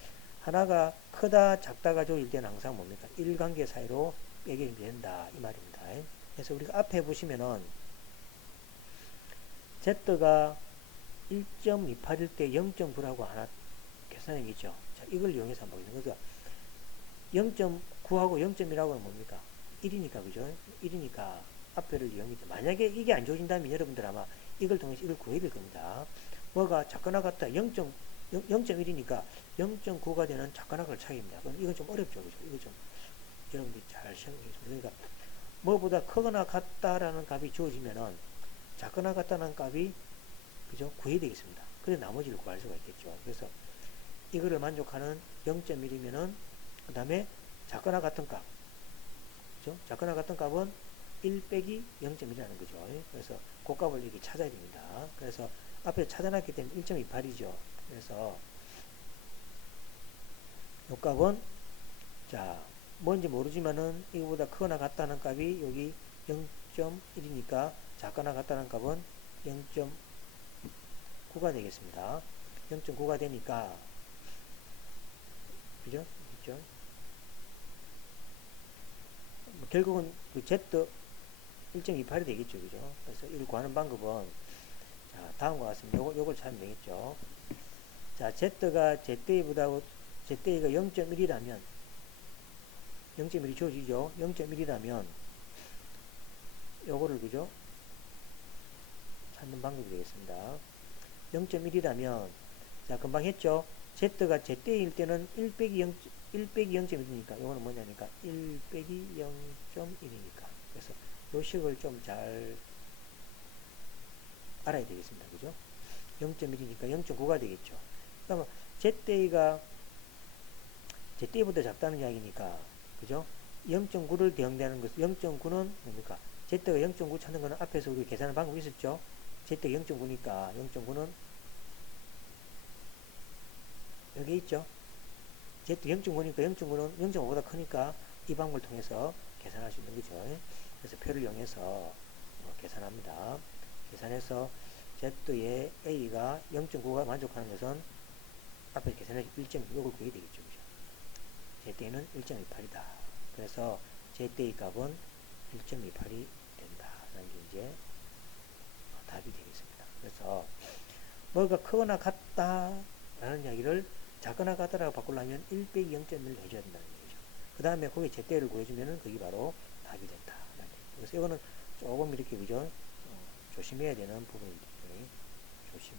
하나가 크다 작다가 조일 때는 항상 뭡니까? 1관계 사이로 빼기 된다 이 말입니다. 그래서 우리가 앞에 보시면은 Z가 1.28일 때 0.9라고 하나 계산하겠죠. 자, 이걸 이용해서 한번 보겠습니다. 그래서 0.9하고 0.1하고는 뭡니까? 1이니까, 그죠? 1이니까 앞에를 0이죠. 만약에 이게 안 주어진다면 여러분들 아마 이걸 통해서 이걸 구해야 될 겁니다. 뭐가 작거나 같다 0.1이니까 0.9가 되는 작거나 같을 차이입니다. 그럼 이건 좀 어렵죠, 그죠? 이거 좀 여러분들이 잘 생각해주세요. 그러니까 뭐보다 크거나 같다라는 값이 주어지면은 작거나 같다는 값이 그죠? 구해야 되겠습니다. 그래 나머지를 구할 수가 있겠죠. 그래서 이거를 만족하는 0.1이면은 그 다음에 작거나 같은 값, 그죠? 작거나 같은 값은 1 빼기 0.1이라는 거죠. 그래서 그 값을 이렇게 찾아야 됩니다. 그래서 앞에 찾아놨기 때문에 1.28이죠. 그래서 이 값은 자 뭔지 모르지만은 이거보다 크거나 같다는 값이 여기 0.1이니까 작거나 같다는 값은 0.9가 되겠습니다. 0.9가 되니까 그죠? 그죠? 뭐 결국은 그 Z 1.28이 되겠죠. 그죠? 그래서 이를 구하는 방법은 자, 다음과 같습니다. 요걸 찾으면 되겠죠. 자, Z가 ZA가 0.1이라면 0.1이 주어지죠. 0.1이라면 요거를 그죠? 찾는 방법이 되겠습니다. 0.1이라면 자, 금방 했죠. Z가 ZA일 때는 1 빼기 0.1이니까 요거는 뭐냐니까 1 빼기 0.1이니까 그래서 요 식을 좀 잘 알아야 되겠습니다. 그죠? 0.1이니까 0.9가 되겠죠. 그러면 ZA보다 작다는 이야기니까 그죠? 0.9를 대응되는 것은 0.9는 뭡니까? Z가 0.9 찾는 거는 앞에서 우리 계산한 방법이 있었죠? Z가 0.9니까 0.9는 여기 있죠? Z 0.9니까 0.9는 0.5보다 크니까 이 방법을 통해서 계산할 수 있는 거죠. 그래서 표를 이용해서 계산합니다. 계산해서 Z의 A가 0.9가 만족하는 것은 앞에 계산해서 1.6을 구해야 되겠죠. 그죠? Z는 1.28이다. 그래서 Z의 값은 1.28이 된다. 라는 게 이제 답이 되겠습니다. 그래서 뭐가 크거나 같다 라는 이야기를 작거나 같다라고 바꾸려면 1 빼기 0.1을 해줘야 된다는 얘기죠. 그 다음에 거기에 Z를 구해주면은 그게 바로 답이 된다. 그래서 이거는 조금 이렇게 그죠? 조심해야 되는 부분입니다. 조심히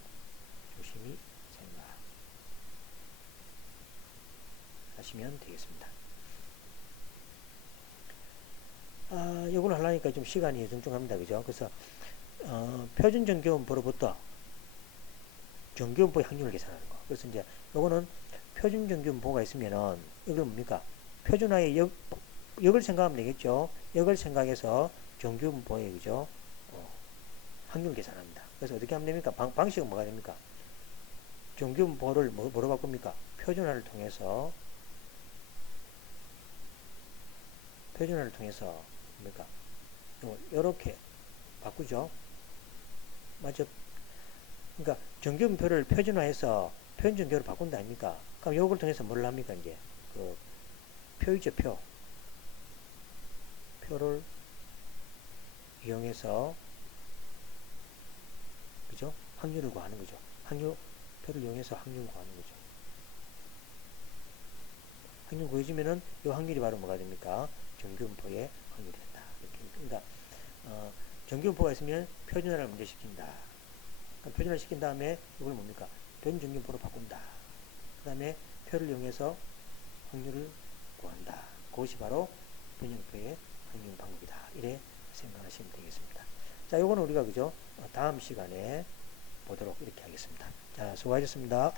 생각하시면 되겠습니다. 이걸 하려니까 좀 시간이 뚱뚱합니다. 그죠? 그래서 표준 정규분포로부터 정규분포의 확률을 계산하는 거. 그래서 이제 요거는 표준 정규분포가 있으면은 이걸 뭡니까? 표준화의 역을 생각하면 되겠죠. 역을 생각해서 정규분포의 그죠? 확률 계산합니다. 그래서 어떻게 하면 됩니까? 방식은 뭐가 됩니까? 정규분포를 뭐로 바꿉니까? 표준화를 통해서 뭡니까? 요렇게 바꾸죠. 맞죠? 그러니까 정규분표를 표준화해서 표준정규로 바꾼다 아닙니까? 그럼 요걸 통해서 뭘 합니까? 이제 그 표이죠, 표를 이용해서 그죠? 확률을 구하는 거죠. 표를 이용해서 확률을 구하는 거죠. 확률 구해주면은 이 확률이 바로 뭐가 됩니까? 정규분포의 확률이 된다. 이렇게. 그러니까 정규분포가 있으면 표준화를 먼저 시킨다. 그러니까 표준화 시킨 다음에 이걸 뭡니까? 변정규분포로 바꾼다. 그 다음에 표를 이용해서 확률을 구한다. 그것이 바로 변정표의 확률 방법이다. 이래 생각하시면 되겠습니다. 자, 요거는 우리가 그죠? 다음 시간에 보도록 이렇게 하겠습니다. 자, 수고하셨습니다.